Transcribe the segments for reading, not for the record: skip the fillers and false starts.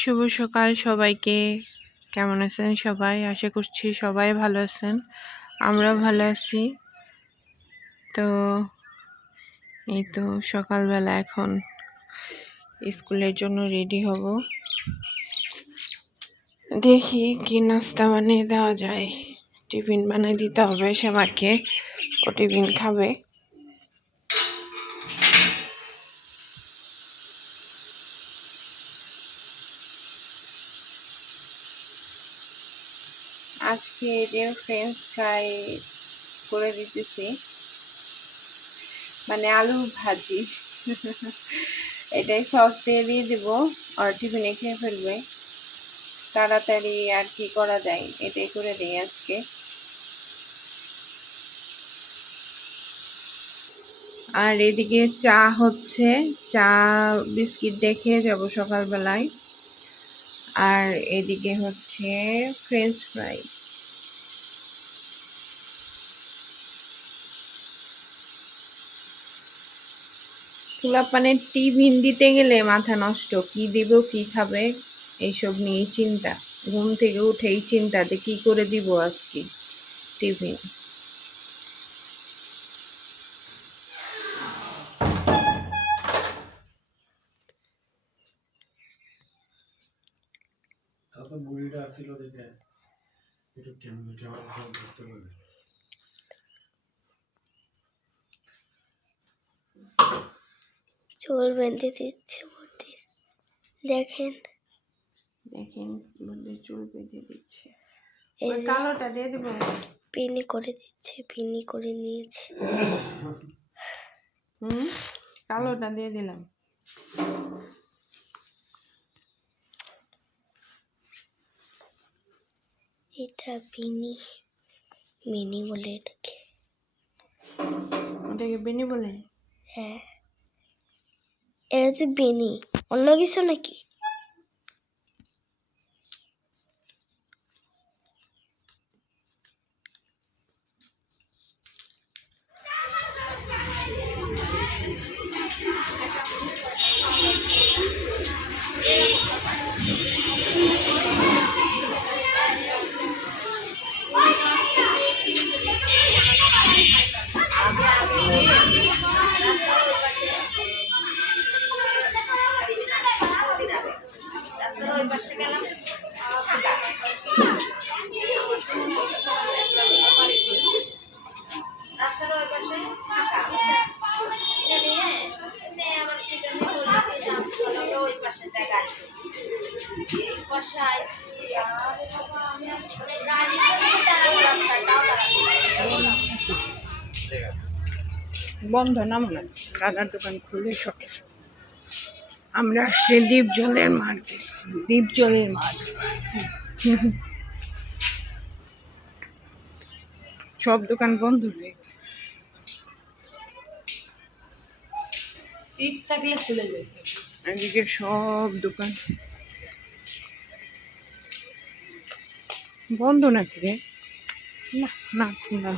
শুভ সকাল সবাইকে। কেমন আছেন সবাই? আশা করছি সবাই ভালো আছেন, আমরা ভালো আছি। তো এই তো সকালবেলা এখন স্কুলের জন্য রেডি হব। দেখি কি নাস্তা বানিয়ে দেওয়া যায়। টিফিন বানিয়ে দিতে হবে সবাইকে, ও টিফিন খাবে। আজকে এদের ফ্রেঞ্চ ফ্রাই করে দিতেছি, মানে আলু ভাজি। এটাই সস দিয়ে দেবো, আর টিফিনে খেয়ে ফেলবে। তাড়াতাড়ি আর কি করা যায়, এটাই করে দিই আজকে। আর এদিকে চা হচ্ছে, চা বিস্কিট দেখে যাব সকালবেলায়। আর এদিকে হচ্ছে ফ্রেঞ্চ ফ্রাই। পোলাপানের টিফিন দিতে গেলে মাথা নষ্ট, কি দিব কি খাবে এইসব নিয়েই চিন্তা। ঘুম থেকে উঠেই চিন্তা যে কি করে দিব আজকে টিফিন। চুল বেঁধে দিচ্ছে বৌদির, দেখেন দেখেন বৌদির চুল বেঁধে দিচ্ছে। ওই কালোটা দিয়ে দেবো, পিনি করে দিচ্ছে, পিনি করে নিয়েছে। কালোটা দিয়ে দিলাম। এটা পিনি, মিনি বলে এটাকে। ওটাকে বেনি বলে? হ্যাঁ, এটা তো বেনি, অন্য কিছু নাকি? বন্ধ না মনে হয়, দাদার দোকান খুলে সব। আমরা আসছি দ্বীপ জলের মার্কেট, দ্বীপ জলের মাঠ। সব দোকান বন্ধ হয়ে থাকলে খুলে যায়। এদিকে সব দোকান বন্ধ নাকি রে? না না, খোলা।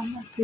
আমার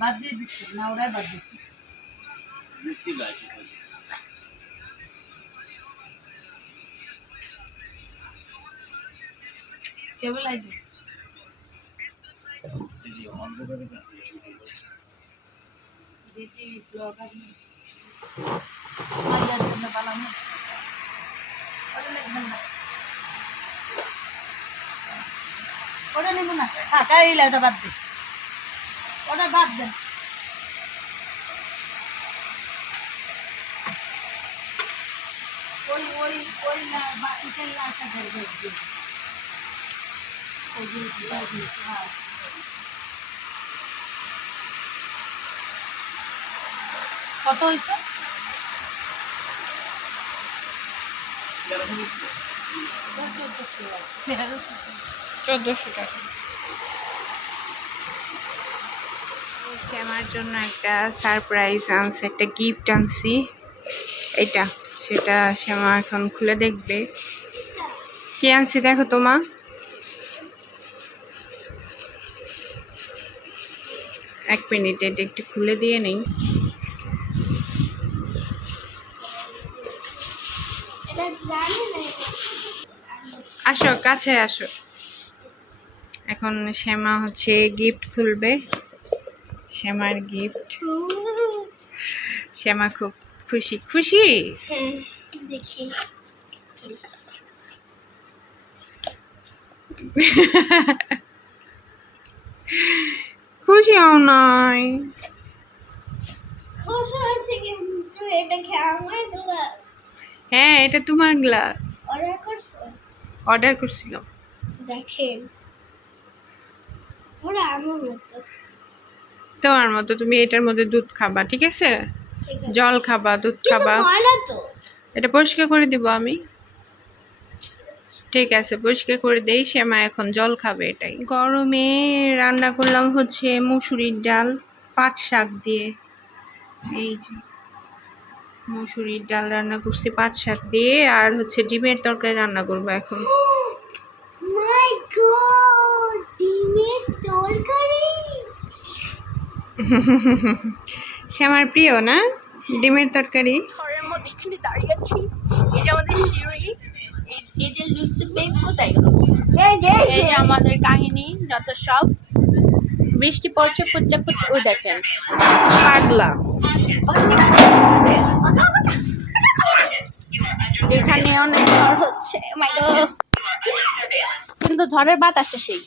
বাদ দিয়ে দিচ্ছে না, ওরাই বাদ দিচ্ছে। কেবল আইডি দিদি ব্লগার মাইয়ার জন্য বানানো, ওটা লিখবেন না, ওটা নেব না। থাকা এইলা, ওটা বাদ দে, ওটা বাদ দেন। কত হয়েছে? 1400 টাকা। সে আমার জন্য একটা সারপ্রাইজ আনছে, একটা গিফট আনছি। এটা সেটা শ্যামা এখন খুলে দেখবে। কি আনছি দেখো তোমা। এক মিনিট, এটা একটু খুলে দিয়ে নেই। আসো কাছে আসো। এখন শ্যামা হচ্ছে গিফট খুলবে, শ্যামার গিফট। শ্যামা খুব খুশি। খুশি? দেখি খুশি হও নাই? খুশি হয়েছে কিন্তু এটা কি আমার গ্লাস? হ্যাঁ, এটা তোমার গ্লাস। অর্ডার করছো? অর্ডার করছিল। দেখেন ওরা আমার মতো। তোমার মতো। তুমি এটার মধ্যে দুধ খাবা, ঠিক আছে? ঠিক আছে, জল খাবা, দুধ কিন্তু খাবা। ময়লা তো। এটা পরিষ্কার করে দিব আমি। ঠিক আছে, পরিষ্কার করে দেই। শ্যামা এখন জল খাবে, এটাই। গরমে রান্না করলাম হচ্ছে মুসুরির ডাল পাট শাক দিয়ে। এই যে মুসুরির ডাল রান্না করছি পাট শাক দিয়ে, আর হচ্ছে ডিমের তরকারি রান্না করবো এখন। মাই গড, ডিমের তরকারি। শ্যামার প্রিয় না ডিমের তরকারি? ঘরের মধ্যে এখানে দাঁড়িয়ে আছি। এই যে আমাদের সিঁড়ি, এই যে লুসি বেব কোথায় গেল? এই যে আমাদের কাহিনী যত সব। বৃষ্টি পড়ছে ফুচ্চা ফুট। ওই দেখেন পাগলা। এখানে অনেক ঝড় হচ্ছে, মাই গড। কিন্তু ঝড়ের বাতাসটা সেই।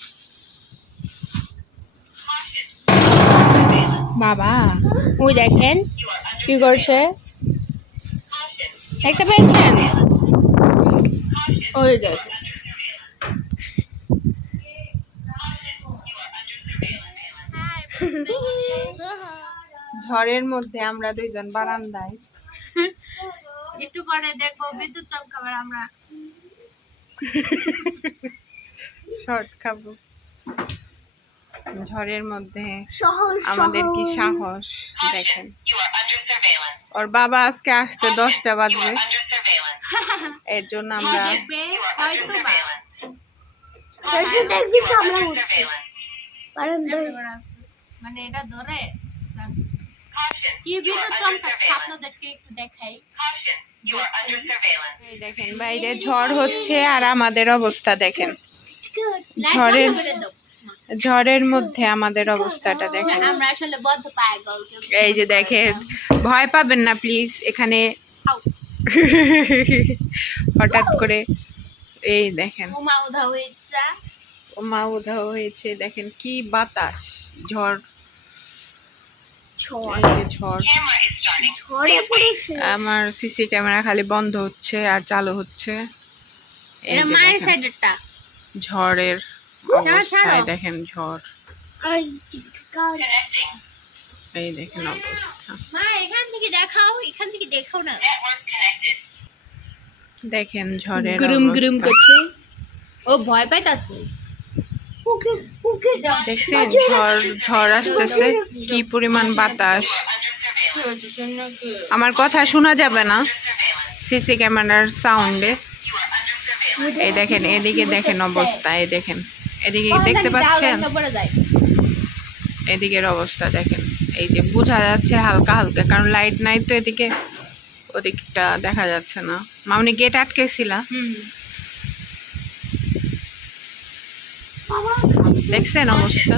বাবা ওই দেখেন কি করছে, দেখতে পেয়েছেন? ওই দেখেন ঝড়ের মধ্যে আমরা দুইজন বারান্দায়। একটু পরে দেখবো বিদ্যুৎ চমকাবার আমরা শর্ট খাবো। ঝড়ের মধ্যে সহজ আমাদের কি সাহস দেখেন। ওর বাবা আজকে আসতে 10টা বাজবে, এর জন্য আমরা দেখবে হয়তো বা দেশে দেখবি তো আমরা উঠছি বারান্দায়। মানে এটা ধরে কি বিদ্যুৎ চমকাচ্ছে আপনাদেরকে একটু দেখাই। এই দেখেন বাইরে ঝড় হচ্ছে আর আমাদের অবস্থা দেখেন। লাইট ঝড়ের বন্ধ করে দাও। ঝড়ের মধ্যে আমাদের অবস্থাটা দেখেন। আমরা আসলে বদ্ধ পাগল। এই যে দেখেন, ভয় পাবেন না প্লিজ। এখানে আউ। হঠাৎ করে এই দেখেন উমা উধা হয়েছে। মা উধাও হয়েছে। দেখেন কি বাতাস, ঝড়। এই যে ঝড়। ঝড়ে পড়েছে। আমার সিসি ক্যামেরা খালি বন্ধ হচ্ছে আর চালু হচ্ছে। এই এটা যে মায়ের দেখেন সাইডেরটা। ঝড়ের ছাড়ো। অবস্থায় দেখেন ঝড়। আই গড, এই দেখেন অবস্থা। মা এখান থেকে দেখাও, এখান থেকে দেখাও না। দেখেন ঝড়ের গুরুম গুরুম অবস্থা। করছে, ও ভয় পাইতাছে। ওকে ওকে দেখছেন ঝড় আসতেছে, কি পরিমাণ বাতাস। আমার কথা শোনা যাবে না সিসি ক্যামেরার সাউন্ডে। এই দেখেন এদিকে দেখেন অবস্থা, এই দেখেন এদিকে দেখতে পাচ্ছেন, এদিকের অবস্থা দেখেন। এই যে বোঝা যাচ্ছে হালকা হালকা, কারণ লাইট নাই তো এদিকে, ওদিকটা দেখা যাচ্ছে না। মামনি গেট আটকেছিলা, বাবা দেখছেন অবস্থা।